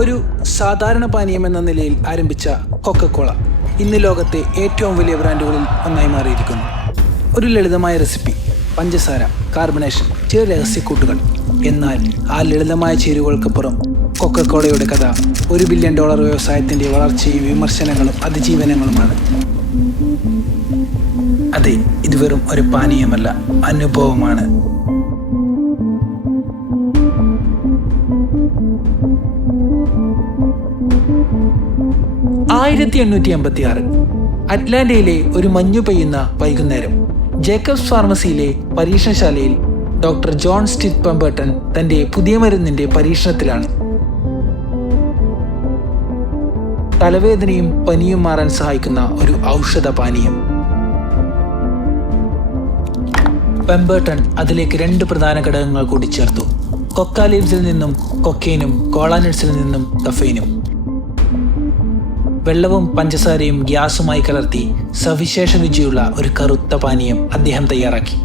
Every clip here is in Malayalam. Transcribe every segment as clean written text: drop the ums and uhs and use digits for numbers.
ഒരു സാധാരണ പാനീയം എന്ന നിലയിൽ ആരംഭിച്ച കൊക്കക്കോള ഇന്ന് ലോകത്തെ ഏറ്റവും വലിയ ബ്രാൻഡുകളിൽ ഒന്നായി മാറിയിരിക്കുന്നു. ഒരു ലളിതമായ റെസിപ്പി, പഞ്ചസാര, കാർബണേഷൻ, ചില രഹസ്യക്കൂട്ടുകൾ. എന്നാൽ ആ ലളിതമായ ചേരുവകൾക്കപ്പുറം കൊക്കക്കോളയുടെ കഥ $1 ബില്യൺ വ്യവസായത്തിൻ്റെ വളർച്ചയും വിമർശനങ്ങളും അതിജീവനങ്ങളുമാണ്. അതെ, ഇത് വെറും ഒരു പാനീയമല്ല, അനുഭവമാണ്. 1886 അറ്റ്ലാന്റയിലെ ഒരു മഞ്ഞു പെയ്യുന്ന വൈകുന്നേരം ജേക്കബ്സ് ഫാർമസിയിലെ പരീക്ഷണശാലയിൽ ഡോക്ടർ ജോൺ സ്റ്റിറ്റ് പെമ്പർട്ടൺ തന്റെ പുതിയ മരുന്നിന്റെ പരീക്ഷണത്തിലാണ്. തലവേദനയും പനിയും മാറാൻ സഹായിക്കുന്ന ഒരു ഔഷധ പാനീയം. പെമ്പർട്ടൺ അതിലേക്ക് 2 പ്രധാന ഘടകങ്ങൾ കൂടി ചേർത്തു: കൊക്ക ലീവ്സിൽ നിന്നും കൊക്കൈനും കോളാനട്സിൽ നിന്നും കഫൈനും. വെള്ളവും പഞ്ചസാരയും ഗ്യാസുമായി കലർത്തി സവിശേഷ രുചിയുള്ള ഒരു കറുത്ത പാനീയം അദ്ദേഹം തയ്യാറാക്കി.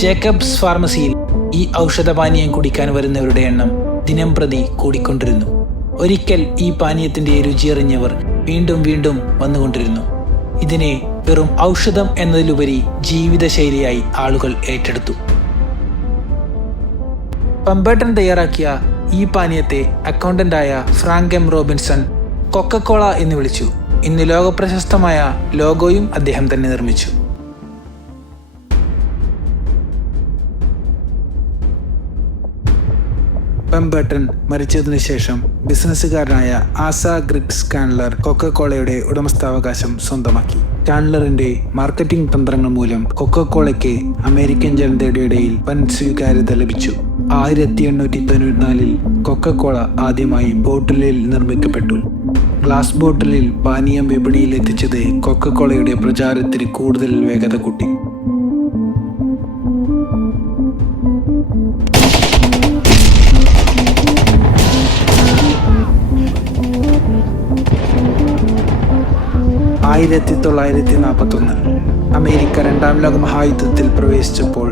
ജേക്കബ്സ് ഫാർമസിയിൽ ഈ ഔഷധ പാനീയം കുടിക്കാൻ വരുന്നവരുടെ എണ്ണം ദിനം പ്രതി കൂടിക്കൊണ്ടിരുന്നു. ഒരിക്കൽ ഈ പാനീയത്തിന്റെ രുചിയറിഞ്ഞവർ വീണ്ടും വീണ്ടും വന്നുകൊണ്ടിരുന്നു. ഇതിനെ വെറും ഔഷധം എന്നതിലുപരി ജീവിതശൈലിയായി ആളുകൾ ഏറ്റെടുത്തു. പെമ്പർട്ടൺ തയ്യാറാക്കിയ ഈ പാനീയത്തെ അക്കൗണ്ടന്റായ ഫ്രാങ്ക് എം റോബിൻസൺ കൊക്കക്കോള എന്ന് വിളിച്ചു. ഇന്ന് ലോകപ്രശസ്തമായ ലോഗോയും അദ്ദേഹം തന്നെ നിർമ്മിച്ചു. പെമ്പർട്ടൺ മരിച്ചതിനു ശേഷം ബിസിനസ്സുകാരനായ ആസ ഗ്രിഗ് സ്കാൻലർ കൊക്കക്കോളയുടെ ഉടമസ്ഥാവകാശം സ്വന്തമാക്കി. സ്കാൻലറിന്റെ മാർക്കറ്റിംഗ് തന്ത്രങ്ങൾ മൂലം കൊക്കക്കോളയ്ക്ക് അമേരിക്കൻ ജനതയുടെ ഇടയിൽ വൻ സ്വീകാര്യത ലഭിച്ചു. 1894 കൊക്കക്കോള ആദ്യമായി ബോട്ടിലിൽ നിർമ്മിക്കപ്പെട്ടു. ഗ്ലാസ് ബോട്ടിലിൽ പാനീയം വിപണിയിൽ എത്തിച്ചത് കൊക്കക്കോളയുടെ പ്രചാരത്തിന് കൂടുതൽ വേഗത കൂട്ടി. അമേരിക്ക 2ാം ലോക മഹായുദ്ധത്തിൽ പ്രവേശിച്ചപ്പോൾ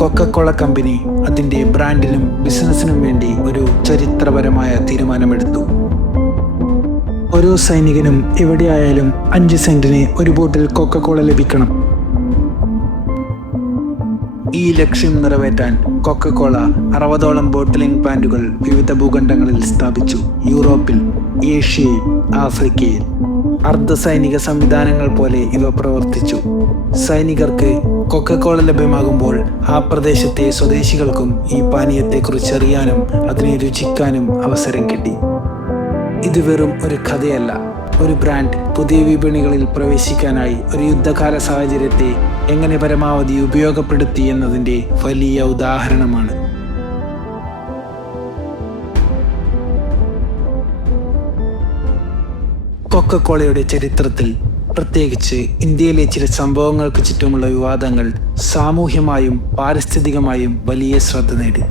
കൊക്കക്കോള കമ്പനി അതിന്റെ ബ്രാൻഡിനും ബിസിനസിനും വേണ്ടി ഒരു ചരിത്രപരമായ തീരുമാനമെടുത്തു. ഓരോ സൈനികനും എവിടെയായാലും 5 സെന്റിന് ഒരു ബോട്ടിൽ കൊക്കക്കോള ലഭിക്കണം. ഈ ലക്ഷ്യം നിറവേറ്റാൻ കൊക്കക്കോള 60ഓളം ബോട്ടിലിംഗ് പ്ലാന്റുകൾ വിവിധ ഭൂഖണ്ഡങ്ങളിൽ സ്ഥാപിച്ചു. യൂറോപ്പിൽ, ഏഷ്യയിൽ, ആഫ്രിക്കയിൽ. അർദ്ധസൈനിക സംവിധാനങ്ങൾ പോലെ ഇവ പ്രവർത്തിച്ചു. സൈനികർക്ക് കൊക്കക്കോള ലഭ്യമാകുമ്പോൾ ആ പ്രദേശത്തെ സ്വദേശികൾക്കും ഈ പാനീയത്തെക്കുറിച്ച് അറിയാനും അതിനെ രുചിക്കാനും അവസരം കിട്ടി. ഇത് വെറും ഒരു കഥയല്ല, ഒരു ബ്രാൻഡ് പുതിയ വിപണികളിൽ പ്രവേശിക്കാനായി ഒരു യുദ്ധകാല സാഹചര്യത്തെ എങ്ങനെ പരമാവധി ഉപയോഗപ്പെടുത്തി എന്നതിൻ്റെ വലിയ ഉദാഹരണമാണ്. കൊക്കക്കോളയുടെ ചരിത്രത്തിൽ, പ്രത്യേകിച്ച് ഇന്ത്യയിലെ ചില സംഭവങ്ങൾക്ക് ചുറ്റുമുള്ള വിവാദങ്ങൾ സാമൂഹ്യമായും പാരിസ്ഥിതികമായും വലിയ ശ്രദ്ധ നേടി.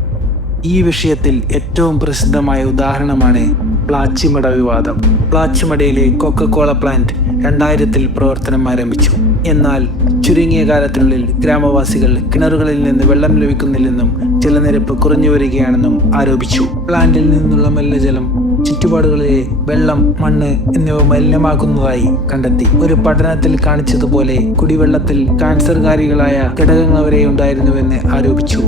ഈ വിഷയത്തിൽ ഏറ്റവും പ്രസിദ്ധമായ ഉദാഹരണമാണ് പ്ലാച്ചിമട വിവാദം. പ്ലാച്ചിമടയിലെ കൊക്കക്കോള പ്ലാന്റ് 2000-ൽ പ്രവർത്തനം ആരംഭിച്ചു. എന്നാൽ ചുരുങ്ങിയ കാലത്തിനുള്ളിൽ ഗ്രാമവാസികൾ കിണറുകളിൽ നിന്ന് വെള്ളം ലഭിക്കുന്നില്ലെന്നും ജലനിരപ്പ് കുറഞ്ഞു വരികയാണെന്നും ആരോപിച്ചു. പ്ലാന്റിൽ നിന്നുള്ള മലിനജലം ചുറ്റുപാടുകളിലെ വെള്ളം, മണ്ണ് എന്നിവ മലിനമാക്കുന്നതായി കണ്ടെത്തി. ഒരു പഠനത്തിൽ കാണിച്ചതുപോലെ കുടിവെള്ളത്തിൽ കാൻസർകാരികളായ ഘടകങ്ങൾ വരെ ഉണ്ടായിരുന്നുവെന്ന് ആരോപിച്ചു.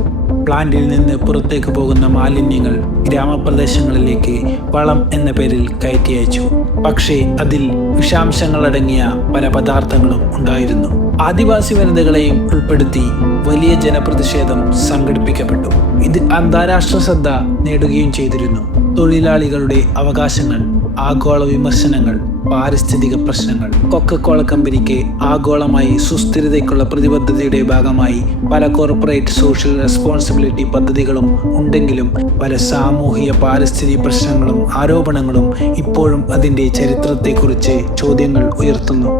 പ്ലാന്റിൽ നിന്ന് പുറത്തേക്ക് പോകുന്ന മാലിന്യങ്ങൾ ഗ്രാമപ്രദേശങ്ങളിലേക്ക് വളം എന്ന പേരിൽ കയറ്റി അയച്ചു. പക്ഷേ അതിൽ വിഷാംശങ്ങളടങ്ങിയ പല പദാർത്ഥങ്ങളും ഉണ്ടായിരുന്നു. ആദിവാസി വനിതകളെയും ഉൾപ്പെടുത്തി വലിയ ജനപ്രതിഷേധം സംഘടിപ്പിക്കപ്പെട്ടു. ഇത് അന്താരാഷ്ട്ര ശ്രദ്ധ നേടുകയും ചെയ്തിരുന്നു. തൊഴിലാളികളുടെ അവകാശങ്ങൾ, ആഗോള വിമർശനങ്ങൾ, പാരിസ്ഥിതിക പ്രശ്നങ്ങൾ. കൊക്കക്കോള കമ്പനിക്ക് ആഗോളമായി സുസ്ഥിരതയ്ക്കുള്ള പ്രതിബദ്ധതയുടെ ഭാഗമായി പല കോർപ്പറേറ്റ് സോഷ്യൽ റെസ്പോൺസിബിലിറ്റി പദ്ധതികളും ഉണ്ടെങ്കിലും പല സാമൂഹിക പാരിസ്ഥിതിക പ്രശ്നങ്ങളും ആരോപണങ്ങളും ഇപ്പോഴും അതിൻ്റെ ചരിത്രത്തെക്കുറിച്ച് ചോദ്യങ്ങൾ ഉയർത്തുന്നു.